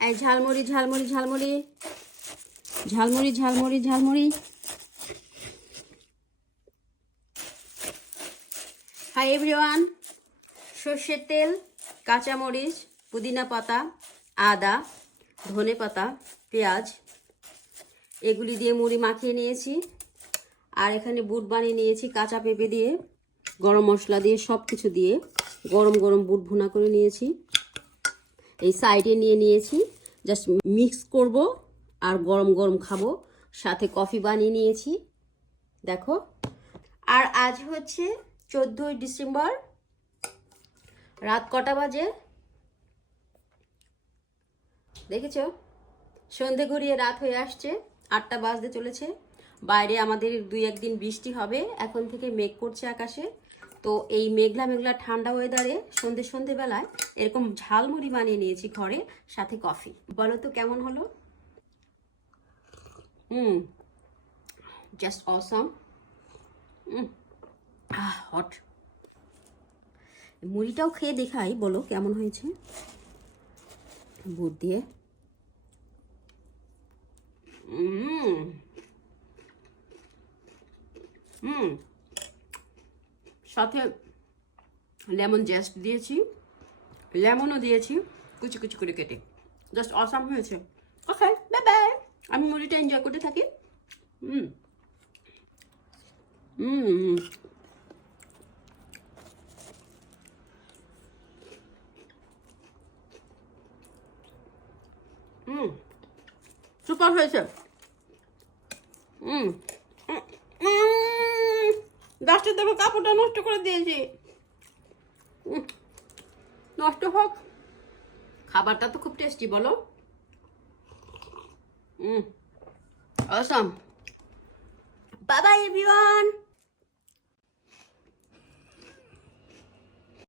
এই jhalmuri jhalmuri jhalmuri. Jhalmuri jhalmuri jhalmuri. Hi everyone সর্ষের তেল, কাঁচামরিচ, পুদিনা পাতা, আদা, ধনে পাতা, পেঁয়াজ। এগুলি দিয়ে মুড়ি মাখিয়ে নিয়েছি। আর এখানে বুট বানিয়ে নিয়েছি কাঁচা পেঁপে দিয়ে, গরম মশলা দিয়ে সব কিছু দিয়ে গরম গরম বুট ভুনা করে নিয়েছি। এই সাইডে নিয়ে নিয়েছি। জাস্ট মিক্স করব আর গরম গরম খাব। সাথে কফি বানিয়ে নিয়েছি। দেখো। আর আজ হচ্ছে চোদ্দোই ডিসেম্বর, রাত কটা বাজে? দেখেছ? সন্ধে ঘুরিয়ে রাত হয়ে আসছে। আটটা বাজতে চলেছে। বাইরে আমাদের দুই একদিন বৃষ্টি হবে, এখন থেকে মেঘ করছে আকাশে। তো এই মেঘলা মেঘলা ঠান্ডা ওয়েদারে সন্ধে সন্ধে বেলায় এরকম ঝালমুড়ি বানিয়ে নিয়েছি ঘরে, সাথে কফি বলো তো কেমন হলো? হুম জাস্ট অসাম হট মুড়িটাও খেয়ে দেখাই, বলো কেমন হয়েছে? বুট দিয়ে। হুম হুম। সাথে লেমন জেস্ট দিয়েছি। লেমনও দিয়েছি, কুচি কুচি করে কেটে। জাস্ট অসাম হয়েছে। ওকে বাই বাই আমি মুড়িটা এনজয় করতে থাকি। হুম। হুম। হুম। সুপার হয়েছে। হুম। লাস্টে দেবে কাপড়টা নষ্ট করে দিয়েছি। নষ্ট হোক। খাবারটা তো খুব টেস্টি বলো। হুম অসম বাবা বাই এভরিওয়ান